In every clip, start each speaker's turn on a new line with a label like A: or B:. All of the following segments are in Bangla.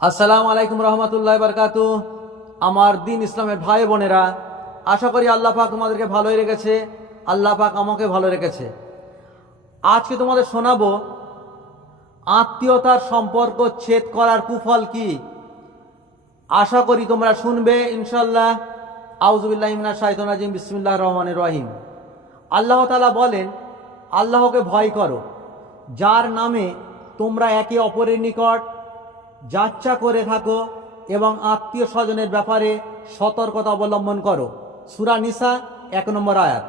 A: আসসালামু আলাইকুম রহমতুল্লাহ বারকাতু। আমার দিন ইসলামের ভাই বোনেরা, আশা করি আল্লাহ পাক তোমাদেরকে ভালোই রেখেছে, আল্লাহ পাক আমাকে ভালো রেখেছে। আজকে তোমাদের শোনাবো, আত্মীয়তার সম্পর্ক ছেদ করার কুফল কি? আশা করি তোমরা শুনবে ইনশাল্লাহ আউজুবিল্লাহ ইমিনা বিসমিল্লাহ রহমান রহিম। আল্লাহ তালা বলেন, আল্লাহকে ভয় করো, যার নামে তোমরা একে অপরের নিকট যাচ্চা করে থাকো এবং আত্মীয় স্বজনের ব্যাপারে সতর্কতা অবলম্বন করো। সুরা নিসা এক নম্বর আয়াত।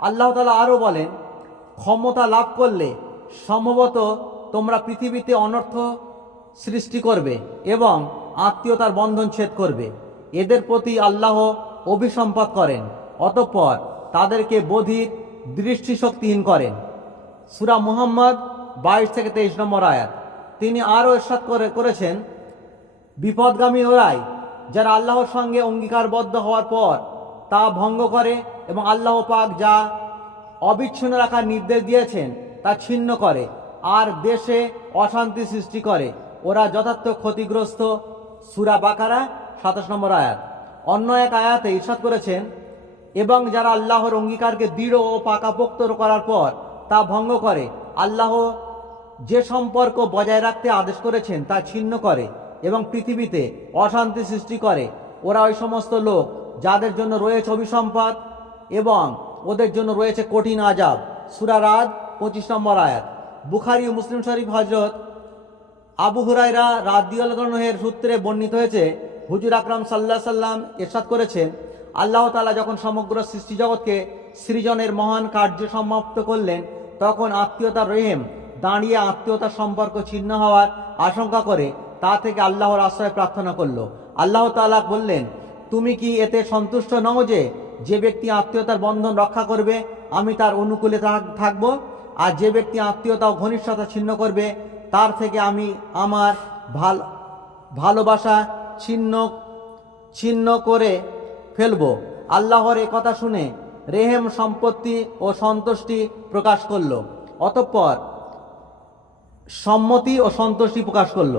A: আল্লাহ তালা আরও বলেন, ক্ষমতা লাভ করলে সম্ভবত তোমরা পৃথিবীতে অনর্থ সৃষ্টি করবে এবং আত্মীয়তার বন্ধন ছেদ করবে। এদের প্রতি আল্লাহ অভিসম্পাদ করেন, অতঃপর তাদেরকে বধির দৃষ্টিশক্তিহীন করেন। সুরা মুহাম্মদ বাইশ থেকে তেইশ নম্বর আয়াত। তিনি আরও এরশাদ করে, করেছেন, বিপদগামী ওরাই যারা আল্লাহর সঙ্গে অঙ্গীকারবদ্ধ হওয়ার পর তা ভঙ্গ করে এবং আল্লাহ পাক যা অবিচ্ছিন্ন রাখার নির্দেশ দিয়েছেন তা ছিন্ন করে, আর দেশে অশান্তি সৃষ্টি করে। ওরা যথার্থ ক্ষতিগ্রস্ত। সুরা বাকারা, সাতাশ নম্বর আয়াত। অন্য এক আয়াতে ইরশাদ করেছেন, এবং যারা আল্লাহর অঙ্গীকারকে দৃঢ় ও পাকাপোক্ত করার পর তা ভঙ্গ করে, আল্লাহ যে সম্পর্ক বজায় রাখতে আদেশ করেছেন তা ছিন্ন করে এবং পৃথিবীতে অশান্তি সৃষ্টি করে। ওরা ওই সমস্ত লোক যাদের জন্য রয়েছে অভিসম্পাদ এবং ওদের জন্য রয়েছে কঠিন আজাব সুরা রাত পঁচিশ নম্বর আয়াত। বুখারি মুসলিম শরীফ হজরত আবু হুরাইরা রাদিয়ালের সূত্রে বর্ণিত হয়েছে, হুজুর আকরাম সাল্লাহ সাল্লাম এরশাদ করেছেন, আল্লাহ তাআলা যখন সমগ্র সৃষ্টি জগৎকে সৃজনের মহান কার্য সমাপ্ত করলেন, তখন আত্মীয়তার রেহেম দাঁড়িয়ে আত্মীয়তার সম্পর্ক ছিন্ন হওয়ার আশঙ্কা করে, তা থেকে আল্লাহর আশ্রয় প্রার্থনা করল। আল্লাহ তাআলা বললেন, তুমি কি এতে সন্তুষ্ট নও যে যে ব্যক্তি আত্মীয়তার বন্ধন রক্ষা করবে, আমি তার অনুকূলে থাক- থাকব, আর যে ব্যক্তি আত্মীয়তা ও ঘনিষ্ঠতা ছিন্ন করবে, তার থেকে আমি আমার ভালো, ভালোবাসা ছিন্ন ছিন্ন করে ফেলব। আল্লাহর এ কথা শুনে রেহেম সম্পত্তি ও সন্তুষ্টি প্রকাশ করল। অতঃপর সম্মতি ও সন্তুষ্টি প্রকাশ করল।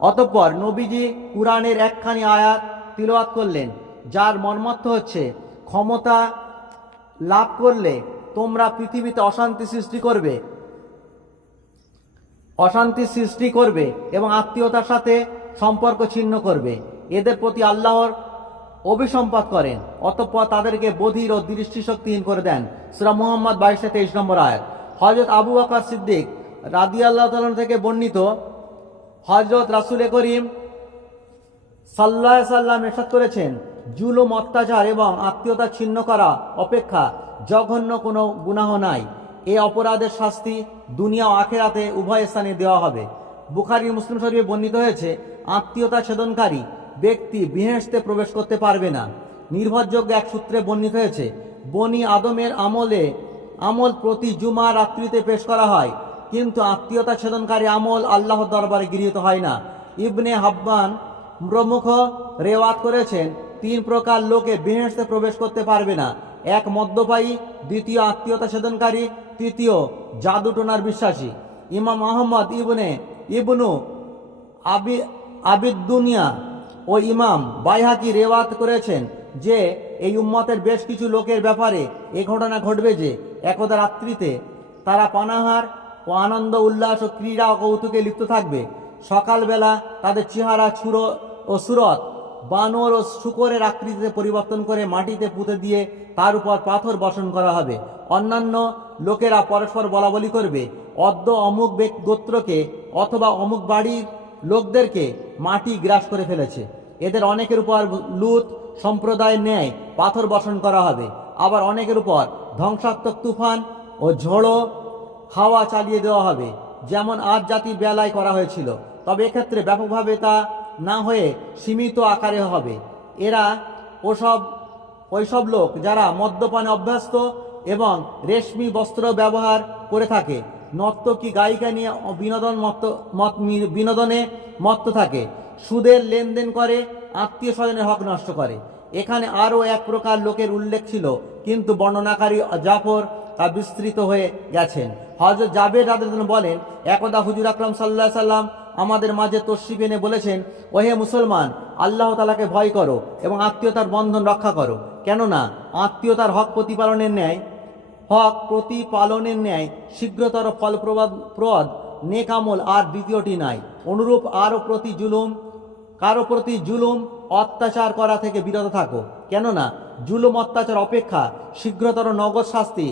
A: অতঃপর নবীজি কুরআনের একখানি আয়াত তিলওয়াত করলেন, যার মর্মার্থ হচ্ছে ক্ষমতা লাভ করলে তোমরা পৃথিবীতে অশান্তি সৃষ্টি করবে। অশান্তি সৃষ্টি করবে এবং আত্মীয়তার সাথে সম্পর্ক ছিন্ন করবে। এদের প্রতি আল্লাহর অভিসম্পাদ করেন, অতঃপর তাদেরকে বধির ও দৃষ্টিশক্তিহীন করে দেন। সুরা মুহাম্মদ বাইশে তেইশ নম্বর আয়াত। হজরত আবু বকর সিদ্দিক রাদি আল্লাহ তালন থেকে বর্ণিত হজরত রাসুল করিম সাল্লাহ সাল্লাম এরশাদ করেছেন, জুলুম, অত্যাচার এবং আত্মীয়তা ছিন্ন করা অপেক্ষা জঘন্য কোনো গুনাহ নাই। এ অপরাধের শাস্তি দুনিয়া ও আখেরাতে উভয় স্থানে দেওয়া হবে। বুখারি মুসলিম শরীফে বর্ণিত হয়েছে, আত্মীয়তা ছেদনকারী ব্যক্তি বিহেসতে প্রবেশ করতে পারবে না। নির্ভরযোগ্য এক সূত্রে বর্ণিত হয়েছে, বনি আদমের আমলে আমল প্রতি জুমা রাত্রিতে পেশ করা হয়। কিন্তু আত্মীয়তা ছেদনকারী আমল আল্লাহর দরবারে গৃহীত হয় না। ইবনে হাব্বান প্রমুখ রেওয়াত করেছেন, তিন প্রকার লোকে বেহেসতে প্রবেশ করতে পারবে না। এক মদ্যপায়ী, দ্বিতীয় আত্মীয়তা ছেদনকারী, তৃতীয় জাদুটোনার বিশ্বাসী। ইমাম আহমদ ইবনে ইবনু আবি আবিদ্দুনিয়া ও ইমাম বাইহাকি রেওয়াত করেছেন যে, এই উম্মতের বেশ কিছু লোকের ব্যাপারে এ ঘটনা ঘটবে যে, একদা রাত্রিতে তারা পানাহার ও আনন্দ, উল্লাস ও ক্রীড়া ও কৌতুকে লিপ্ত থাকবে। সকালবেলা তাদের চেহারা ছুরো ও সুরত, বানর ও শুকরের আকৃতিতে পরিবর্তন করে মাটিতে পুঁতে দিয়ে তার উপর পাথর বর্ষণ করা হবে। অন্যান্য লোকেরা পরস্পর বলাবলি করবে, অদ্য অমুক গোত্রকে অথবা অমুক বাড়ির লোকদেরকে মাটি গ্রাস করে ফেলেছে। এদের অনেকের উপর লুত, সম্প্রদায় ন্যায় পাথর বর্ষণ করা হবে। আবার অনেকের উপর ধ্বংসাত্মক তুফান ও ঝোড়ো হাওয়া চালিয়ে দেওয়া হবে, যেমন আজ জাতির বেলায় করা হয়েছিল। তবে এক্ষেত্রে ব্যাপকভাবে তা না হয়ে সীমিত আকারে হবে। এরা ওসব, ওইসব লোক যারা মদ্যপানে অভ্যস্ত এবং রেশমি বস্ত্র ব্যবহার করে থাকে, নর্তকী গায়িকা নিয়ে বিনোদন মত্ত, মত, বিনোদনে মত্ত থাকে। সুদের লেনদেন করে আত্মীয় স্বজনের হক নষ্ট করে। এখানে আরও এক প্রকার লোকের উল্লেখ ছিল, কিন্তু বর্ণনাকারী জাফর তা বিস্তৃত হয়ে গেছেন। হজরত জাবের রাদিয়াল্লাহু বলেন একদা হুজুর আকরাম সাল্লাহ সাল্লাম আমাদের মাঝে তশ্রিফ এনে বলেছেন, ওহে মুসলমান, আল্লাহ তালাকে ভয় করো এবং আত্মীয়তার বন্ধন রক্ষা করো। কেননা, আত্মীয়তার হক প্রতিপালনের ন্যায়, হক প্রতিপালনের ন্যায় শীঘ্রতর ফলপ্রবাদ প্রদ নেকামল আর দ্বিতীয়টি নাই। অনুরূপ আরও প্রতি জুলুম, কারও প্রতি জুলুম, অত্যাচার করা থেকে বিরত থাকো। কেননা, জুলুম, অত্যাচার, অপেক্ষা, শীঘ্রতর নগদ শাস্তি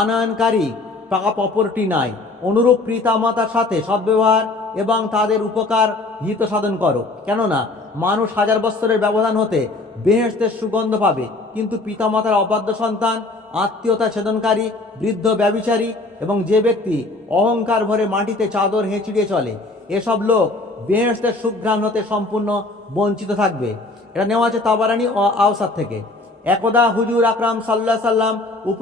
A: আনয়নকারী পাপ অপরটি নাই। অনুরূপ পিতামাতার সাথে সদ্ব্যবহার এবং তাদের উপকার হিত সাধন করো। কেননা, মানুষ হাজার বছরের ব্যবধান হতে বেহেস্তের সুগন্ধ পাবে, কিন্তু পিতামাতার অবাধ্য সন্তান, আত্মীয়তা ছেদনকারী, বৃদ্ধ ব্যবিচারী এবং যে ব্যক্তি অহংকার ভরে মাটিতে চাদর হেঁচড়িয়ে চলে, এসব লোক বেহেস্তের সুঘ্রাণ হতে সম্পূর্ণ বঞ্চিত থাকবে। এটা নেওয়া আছে তাবারানি ও আওসাদ থেকে। একদা হুজুর আকরাম সাল্লাহ সাল্লাম উপ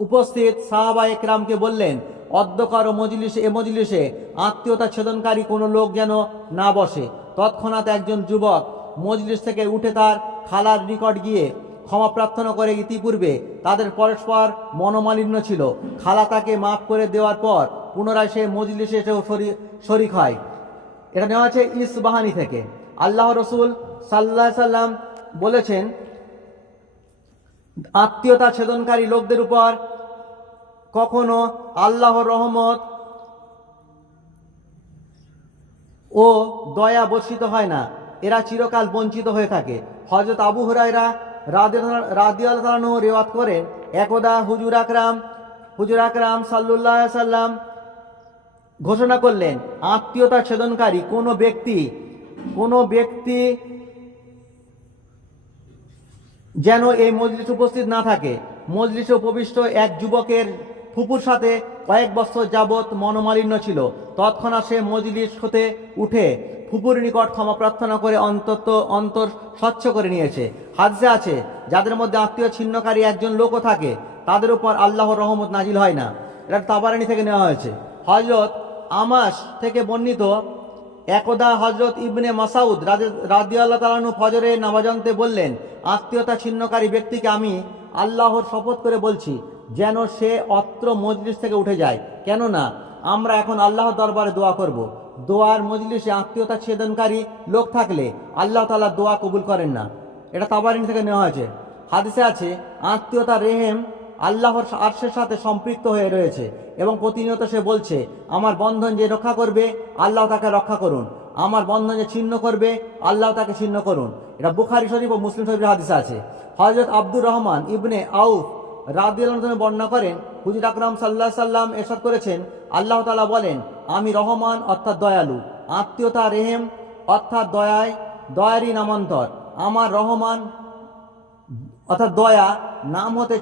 A: উপস্থিত সাহাবা একরামকে বললেন অধ্যকার ও মজলিসে, এ মজলিসে আত্মীয়তা ছেদনকারী কোনো লোক যেন না বসে। তৎক্ষণাৎ একজন যুবক মজলিস থেকে উঠে তার খালার নিকট গিয়ে ক্ষমা প্রার্থনা করে ইতিপূর্বে তাদের পরস্পর মনোমালিন্য ছিল। খালা তাকে মাফ করে দেওয়ার পর পুনরায় সে মজলিসে এসেও শরি- শরিক হয়। এটা নেওয়া আছে ইসবাহানি থেকে। আল্লাহ রসুল সাল্লাহ সাল্লাম বলেছেন আত্মীয়তা ছেদনকারী লোকদের উপর কখনো আল্লাহর রহমত ও দয়া বর্ষিত হয় না। এরা চিরকাল বঞ্চিত হয়ে থাকে। হজরত আবু হুরাইরা রাদিয়ালু রেওয়াত করেন, একদা হুজুর আকরাম হুজুর আকরাম সাল্লুল্লাহ সাল্লাম ঘোষণা করলেন, আত্মীয়তা ছেদনকারী কোনো ব্যক্তি কোনো ব্যক্তি যেন এই মজলিস উপস্থিত না থাকে। মজলিসে উপবিষ্ট এক যুবকের ফুপুর সাথে কয়েক বছর যাবৎ মনোমালিন্য ছিল। তৎক্ষণাৎ সে মজলিস হতে উঠে ফুপুর নিকট ক্ষমা প্রার্থনা করে অন্তত অন্তর স্বচ্ছ করে নিয়েছে। হাদসে আছে, যাদের মধ্যে আত্মীয় ছিন্নকারী একজন লোকও থাকে, তাদের উপর আল্লাহর রহমত নাজিল হয় না। এটা তাবারানি থেকে নেওয়া হয়েছে। হজরত আমাস থেকে বর্ণিত একদা হজরত ইবনে মাসাউদ রাজি আল্লাহ তালানু ফজরে নামাজন্তে বললেন, আত্মীয়তা ছিন্নকারী ব্যক্তিকে আমি আল্লাহর শপথ করে বলছি, যেন সে অত্র মজলিস থেকে উঠে যায়। কেননা, আমরা এখন আল্লাহর দরবারে দোয়া করব। দোয়ার মজলিসে আত্মীয়তা ছেদনকারী লোক থাকলে আল্লাহ তালা দোয়া কবুল করেন না। এটা তাবারিন থেকে নেওয়া হয়েছে। হাদিসে আছে, আত্মীয়তা রেহেম আল্লাহর আর্শের সাথে সম্পৃক্ত হয়ে রয়েছে এবং প্রতিনিয়ত সে বলছে, আমার বন্ধন যে রক্ষা করবে, আল্লাহ তাকে রক্ষা করুন। আমার বন্ধন যে ছিন্ন করবে, আল্লাহ তাকে ছিন্ন করুন। এটা বুখারি শরীফ ও মুসলিম শরীফের হাদিসে আছে। হজরত আব্দুর রহমান ইবনে আউফ রাদিয়াল বর্ণনা করেন, হুজুর আকরাম সাল্লাহ সাল্লাম এরশাদ করেছেন, আল্লাহ তালা বলেন, আমি রহমান অর্থাৎ দয়ালু, আত্মীয়তা রেহেম অর্থাৎ দয়ায়, দয়ারই নামান্তর। আমার রহমান অর্থাৎ দয়া নাম হতে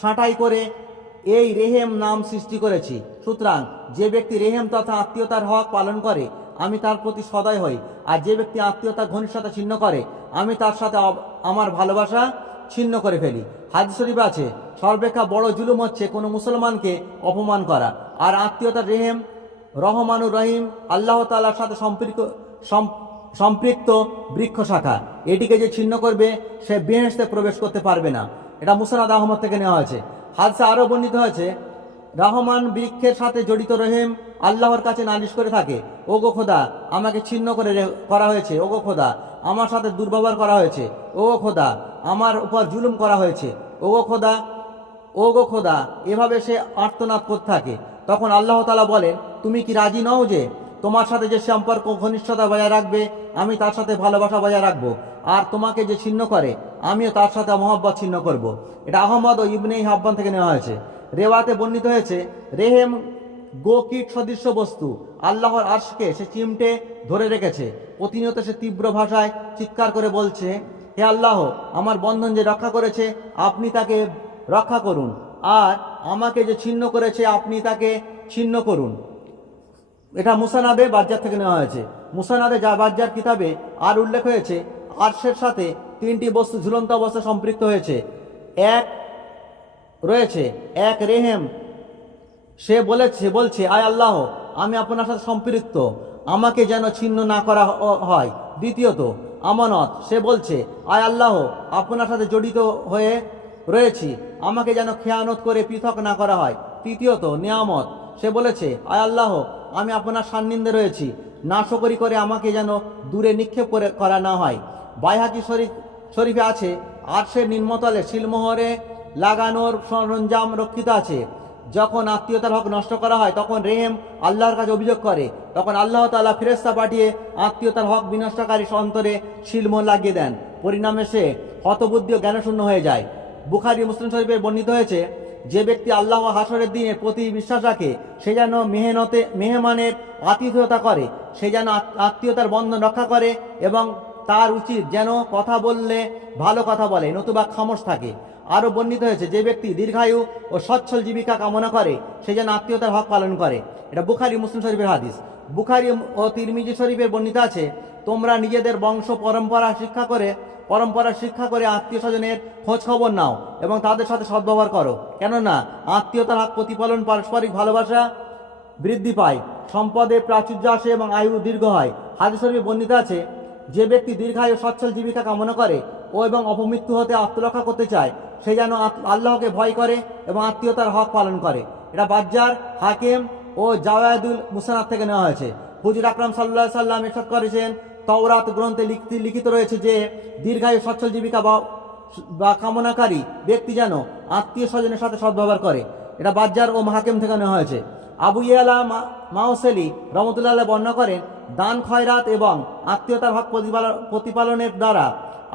A: ছাঁটাই করে এই রেহেম নাম সৃষ্টি করেছি। সুতরাং যে ব্যক্তি রেহেম তথা আত্মীয়তার হক পালন করে, আমি তার প্রতি সদয় হই। আর যে ব্যক্তি আত্মীয়তার ঘনিষ্ঠতা ছিন্ন করে, আমি তার সাথে আমার ভালোবাসা ছিন্ন করে ফেলি। হাদিস শরীফ আছে, সর্বেক্ষা বড় জুলুম হচ্ছে কোনো মুসলমানকে অপমান করা। আর আত্মীয়তার রেহেম, রহমানুর রহিম, আল্লাহ তাআলার সাথে সম্পৃক্ত সম্পৃক্ত বৃক্ষ শাখা। এটিকে যে ছিন্ন করবে, সে বেহেস্তে প্রবেশ করতে পারবে না। এটা মুসানাদ আহমদ থেকে নেওয়া হয়েছে। হাদসা আরও বর্ণিত হয়েছে, রহমান বৃক্ষের সাথে জড়িত রহিম আল্লাহর কাছে নালিশ করে থাকে, ওগো খোদা, আমাকে ছিন্ন করে করা হয়েছে, ওগো খোদা, আমার সাথে দুর্ব্যবহার করা হয়েছে, ওগো খোদা, আমার উপর জুলুম করা হয়েছে, ওগো খোদা ও গো খোদা, এভাবে সে আর্তনাদ করতে থাকে। তখন আল্লাহ তালা বলেন, তুমি কি রাজি নও যে তোমার সাথে যে সম্পর্ক ঘনিষ্ঠতা বজায় রাখবে, আমি তার সাথে ভালোবাসা বজায় রাখব? আর তোমাকে যে ছিন্ন করে, আমিও তার সাথে মহব্বত ছিন্ন করব। এটা আহমদ ও ইবনে হাব্বান থেকে নেওয়া হয়েছে। রেওয়াতে বর্ণিত হয়েছে, রেহেম গো কীট সদৃশ্য বস্তু, আল্লাহর আর্শকে সে চিমটে ধরে রেখেছে। প্রতিনিয়ত সে তীব্র ভাষায় চিৎকার করে বলছে, হে আল্লাহ, আমার বন্ধন যে রক্ষা করেছে, আপনি তাকে রক্ষা করুন। আর আমাকে যে ছিন্ন করেছে, আপনি তাকে ছিন্ন করুন। এটা মুসানাদে বাজ্জার থেকে নেওয়া হয়েছে। মুসানাদে যা বাজ্জার কিতাবে আর উল্লেখ হয়েছে আর্শের সাথে তিনটি বস্তু ঝুলন্ত অবস্থায় সম্পৃক্ত হয়েছে। এক রয়েছে, এক রেহেম। সে বলেছে বলছে, আয় আল্লাহ, আমি আপনার সাথে সম্পৃক্ত। আমাকে যেন ছিন্ন না করা হয়। দ্বিতীয়ত, আমানত। সে বলছে, আয় আল্লাহ, আপনার সাথে জড়িত হয়ে রয়েছি। আমাকে যেন খেয়ানত করে পৃথক না করা হয়। তৃতীয়ত, নিয়ামত। সে বলেছে, আয় আল্লাহ, আমি আপনার সান্নিধ্যে রয়েছি। নাশকরি করে আমাকে যেন দূরে নিক্ষেপ করে করা না হয়। বাইহাকি শরীফ, শরীফে আছে আর্শের নিম্নতলে শিলমোহরে লাগানোর সরঞ্জাম রক্ষিত আছে। যখন আত্মীয়তার হক নষ্ট করা হয়, তখন রেহেম আল্লাহর কাছে অভিযোগ করে। তখন আল্লাহ তাআলা ফেরেস্তা পাঠিয়ে আত্মীয়তার হক বিনষ্টকারী অন্তরে শিলমোহর লাগিয়ে দেন। পরিণামে সে হতবুদ্ধি ও জ্ঞানশূন্য হয়ে যায়। বুখারি মুসলিম শরীফে বর্ণিত হয়েছে, যে ব্যক্তি আল্লাহ হাসরের দিনে প্রতি বিশ্বাস রাখে, সে যেন মেহনতে, মেহমানের আতিথেয়তা করে, সে যেন আত- আত্মীয়তার বন্ধন রক্ষা করে এবং তার উচিত যেন কথা বললে ভালো কথা বলে, নতুবা খামোশ থাকে। আরও বর্ণিত হয়েছে, যে ব্যক্তি দীর্ঘায়ু ও সচ্ছল জীবিকা কামনা করে, সে যেন আত্মীয়তার হক পালন করে। এটা বুখারি মুসলিম শরীফের হাদিস। বুখারি ও তিরমিজি শরীফের বর্ণিত আছে, তোমরা নিজেদের বংশ, পরম্পরা, শিক্ষা করে, পরম্পরা, শিক্ষা করে আত্মীয় স্বজনের খোঁজ খবর নাও এবং তাদের সাথে সদ্ব্যবহার করো। কেননা, আত্মীয়তার হাত প্রতিপালন পারস্পরিক ভালোবাসা বৃদ্ধি পায়, সম্পদে প্রাচুর্য আসে এবং আয়ু দীর্ঘ হয়। হাদিস শরীফে বর্ণিত আছে যে ব্যক্তি দীর্ঘায়ু সচ্ছল জীবিকা কামনা করে ও এবং অপমৃত্যু হতে আত্মরক্ষা করতে চায়, সে যেন আল্লাহকে ভয় করে এবং আত্মীয়তার হক পালন করে। এটা বাজ্জার, হাকিম ও জাওয়াদুল মুসানাদ থেকে নেওয়া হয়েছে। হুজুর আকরাম সাল্লাহ সাল্লাম এসব করেছেন, তওরাত গ্রন্থে লিখি- লিখিত রয়েছে যে, দীর্ঘায়ু সচ্ছল জীবিকা বা কামনাকারী ব্যক্তি যেন আত্মীয় স্বজনের সাথে সদ্ব্যবহার করে। এটা বাজ্জার ও মাহাকেম থেকে নেওয়া হয়েছে। আবু ইয়ালা মাওসেলি রহমতুল্লাহ বর্ণনা করেন, দান খয়রাত এবং আত্মীয়তার হক প্রতিপালন প্রতিপালনের দ্বারা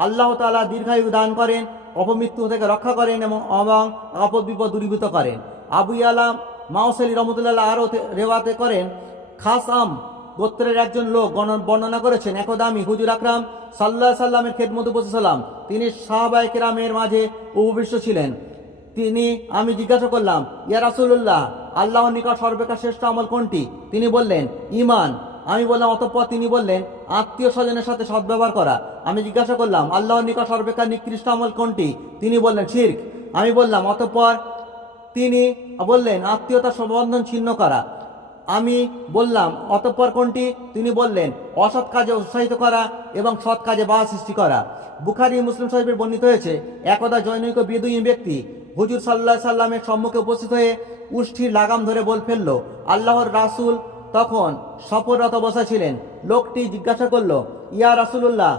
A: আল্লাহ তাআলা দীর্ঘায়ু দান করেন, অপমৃত্যু থেকে রক্ষা করেন এবং এবং অপবিপদ দূরীভূত করেন। আবু ইয়ালা মাওসেলি রহমতুল্লাহ আরও রেওয়াতে করেন, খাস আম গোত্রের একজন লোক বর্ণনা করেছেন একদা আমি হুজুর আকরাম সাল্লাহ সাল্লামের খেদমত উপসাল্লাম তিনি সাহাবাই কেরামের মাঝে উপবিষ্ট ছিলেন। তিনি, আমি জিজ্ঞাসা করলাম, ইয়া রাসুল্লাহ আল্লাহর নিকট সর্বেকা শ্রেষ্ঠ আমল কোনটি? তিনি বললেন ইমান আমি বললাম, অতঃপর তিনি বললেন আত্মীয় স্বজনের সাথে সদ্ব্যবহার করা। আমি জিজ্ঞাসা করলাম আল্লাহর নিকট সর্বেকা নিকৃষ্ট আমল কোনটি? তিনি বললেন, শির্ক। আমি বললাম, অতঃপর তিনি বললেন আত্মীয়তা সম্বন্ধন ছিন্ন করা। আমি বললাম, অতঃপর কোনটি? তিনি বললেন, অসৎ কাজে উৎসাহিত করা এবং সৎ কাজে বাধা সৃষ্টি করা। বুখারি মুসলিম সাহেবের বর্ণিত হয়েছে, একদা জৈনিক বেদুইন ব্যক্তি হুজুর সাল্লাহ সাল্লামের সম্মুখে উপস্থিত হয়ে উষ্ঠির লাগাম ধরে বল ফেলল। আল্লাহর রাসূল তখন সফররত অবস্থা ছিলেন। লোকটি জিজ্ঞাসা করল, ইয়া রাসূলুল্লাহ,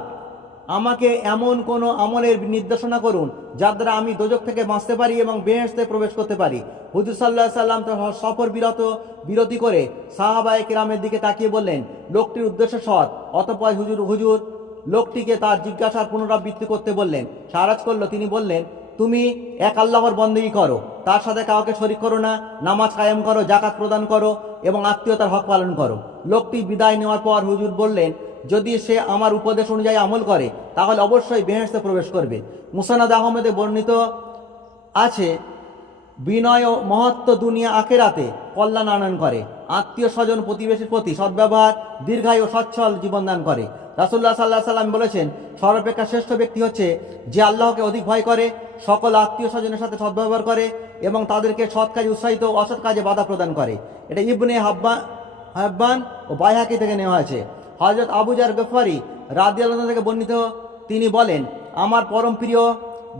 A: আমাকে এমন কোনো আমলের নির্দেশনা করুন, যার দ্বারা আমি দোজক থেকে বাঁচতে পারি এবং বেহেশতে প্রবেশ করতে পারি? হুজুর সাল্লাহ সাল্লাম সফর বিরত, বিরতি করে সাহাবায় কেরামের দিকে তাকিয়ে বললেন, লোকটির উদ্দেশ্য সৎ। অতপর হুজুর হুজুর, লোকটিকে তার জিজ্ঞাসার পুনরাবৃত্তি করতে বললেন। সারাজ করল, তিনি বললেন তুমি এক আল্লাহর বন্দেগী করো। তার সাথে কাউকে শরিক করো না, নামাজ কায়েম করো জাকাত প্রদান করো এবং আত্মীয়তার হক পালন করো। লোকটি বিদায় নেওয়ার পর হুজুর বললেন, যদি সে আমার উপদেশ অনুযায়ী আমল করে, তাহলে অবশ্যই বেহেশতে প্রবেশ করবে। মুসানাদ আহমেদে বর্ণিত আছে, বিনয় ও মহত্ব দুনিয়া আখেরাতে কল্যাণ আনয়ন করে, আত্মীয় স্বজন প্রতিবেশীর প্রতি সদ্ব্যবহার, দীর্ঘায়ু ও সচ্ছল জীবনদান করে। রাসুল্লাহ সাল্লাহ সাল্লাম বলেছেন, সর্বাপেক্ষা শ্রেষ্ঠ ব্যক্তি হচ্ছে যে আল্লাহকে অধিক ভয় করে সকল আত্মীয় স্বজনের সাথে সদ্ব্যবহার করে এবং তাদেরকে সৎ কাজে উৎসাহিত অসৎ কাজে বাধা প্রদান করে। এটা ইবনে হাব্বা হাব্বান ও বাইহাকি থেকে নেওয়া হয়েছে। হজরত আবুজার গফারি রাদিয়াল্লাহ থেকে বর্ণিত তিনি বলেন, আমার পরম প্রিয়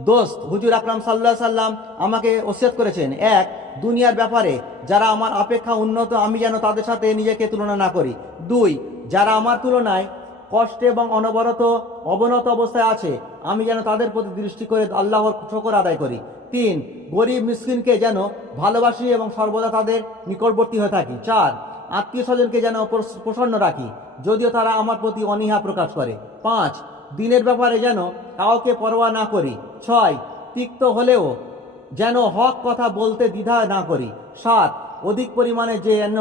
A: দোস্ত হুজুর আকরাম সাল্লাহ সাল্লাম আমাকে ওসিয়ত করেছেন, এক, দুনিয়ার ব্যাপারে যারা আমার অপেক্ষা উন্নত আমি যেন তাদের সাথে নিজেকে তুলনা না করি, দুই, যারা আমার তুলনায় কষ্টে এবং অনবরত অবনত অবস্থায় আছে। আমি যেন তাদের প্রতি দৃষ্টি করে আল্লাহর শকর আদায় করি। তিন, গরিব মিসকিনকে যেন ভালোবাসি এবং সর্বদা তাদের নিকটবর্তী হয়ে থাকি। চার আত্মীয় স্বজনকে যেন প্রসন্ন রাখি, যদিও তারা আমার প্রতি অনীহা প্রকাশ করে। পাঁচ, দিনের ব্যাপারে যেন কাউকে পরোয়া না করি। ছয়, তিক্ত হলেও যেন হক কথা বলতে দ্বিধা না করি। সাত, অধিক পরিমাণে যেন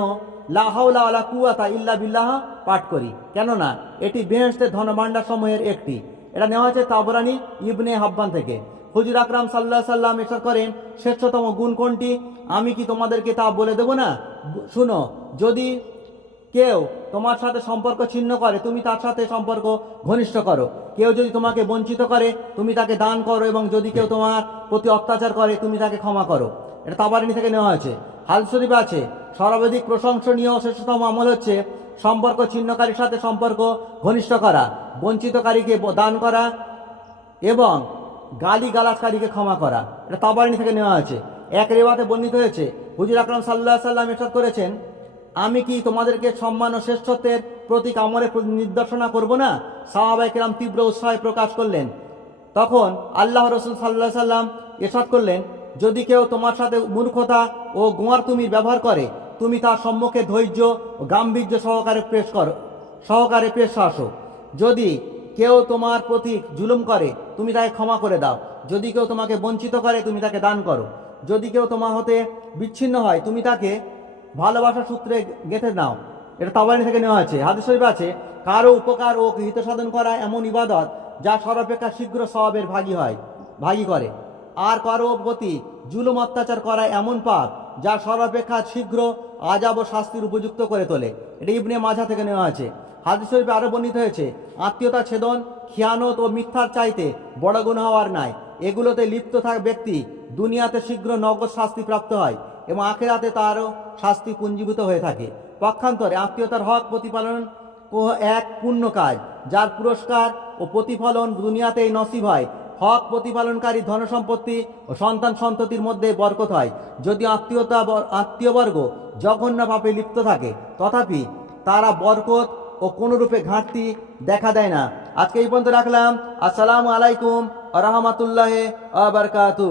A: লাহাউলা আলা কুয়াতা ইল্লা বিল্লাহ পাঠ করি। কেননা, এটি বেহেস্তের ধনভাণ্ডার সমূহের একটি। এটা নেওয়া হয়েছে তাবরানি ইবনে হাব্বান থেকে। হুজুর আকরাম সাল্লাহ সাল্লাম এসব করেন, শ্রেষ্ঠতম গুণ কোনটি? আমি কি তোমাদেরকে তা বলে দেব না? শুনো, যদি কেউ তোমার সাথে সম্পর্ক ছিন্ন করে, তুমি তার সাথে সম্পর্ক ঘনিষ্ঠ করো। কেউ যদি তোমাকে বঞ্চিত করে, তুমি তাকে দান করো এবং যদি কেউ তোমার প্রতি অত্যাচার করে, তুমি তাকে ক্ষমা করো। এটা তাবারিনী থেকে নেওয়া হয়েছে। হাল শরীফ আছে। সর্বাধিক প্রশংসনীয় শ্রেষ্ঠতম আমল হচ্ছে সম্পর্ক ছিন্নকারীর সাথে সম্পর্ক ঘনিষ্ঠ করা, বঞ্চিতকারীকে দান করা এবং গালি গালাজকারীকে ক্ষমা করা। এটা তাবারিনী থেকে নেওয়া হয়েছে। এক রেওয়াতে বর্ণিত হয়েছে, হুজুর আকরাম সাল্লাহ সাল্লাম এরশাদ করেছেন, আমি কি তোমাদেরকে সম্মান ও শ্রেষ্ঠত্বের প্রতীক আমলের নির্দেশনা করব না? সাহাবাই কেরাম তীব্র উৎসাহে প্রকাশ করলেন। তখন আল্লাহ রসুল সাল্লাহ সাল্লাম এসাদ করলেন যদি কেউ তোমার সাথে মূর্খতা ও গোয়ার তুমির ব্যবহার করে, তুমি তার সম্মুখে ধৈর্য ও গাম্ভীর্য সহকারে পেশ করো, সহকারে পেশ আসো। যদি কেউ তোমার প্রতি জুলুম করে, তুমি তাকে ক্ষমা করে দাও। যদি কেউ তোমাকে বঞ্চিত করে, তুমি তাকে দান করো। যদি কেউ তোমার হতে বিচ্ছিন্ন হয়, তুমি তাকে ভালোবাসা সূত্রে গেঁথে নাও। এটা তাবানি থেকে নেওয়া আছে, হাদিস শরীফ আছে, কারও উপকার ও হিত সাধন করা এমন ইবাদত যা সর্বাপেক্ষা শীঘ্র স্বভাবের ভাগী হয়, ভাগী করে। আর কারও প্রতি জুলুম অত্যাচার করা এমন পাপ যা সর্বাপেক্ষা শীঘ্র আজাব ও শাস্তির উপযুক্ত করে তোলে। এটা ইবনে মাঝা থেকে নেওয়া আছে হাদিস শরীফে আরও বর্ণিত হয়েছে, আত্মীয়তা ছেদন, খিয়ানত ও মিথ্যার চাইতে বড় গুণ হওয়ার নাই। এগুলোতে লিপ্ত থাক ব্যক্তি দুনিয়াতে শীঘ্র নগদ শাস্তি প্রাপ্ত হয় এবং আখেরাতে তারও শাস্তি পুঞ্জীভূত হয়ে থাকে। পক্ষান্তরে আত্মীয়তার হক প্রতিপালন এক পূর্ণ কাজ, যার পুরস্কার ও প্রতিফলন দুনিয়াতেই নসিব হয় হক প্রতিপালনকারী ধন সম্পত্তি ও সন্তান সন্ততির মধ্যে বরকত হয়। যদি আত্মীয়তা আত্মীয়বর্গ জঘন্যভাবে লিপ্ত থাকে, তথাপি তারা বরকত ও কোনোরূপে ঘাটতি দেখা দেয় না। আজকে এই পর্যন্ত রাখলাম। আসসালামু আলাইকুম রহমতুল্লাহ আবরকাতু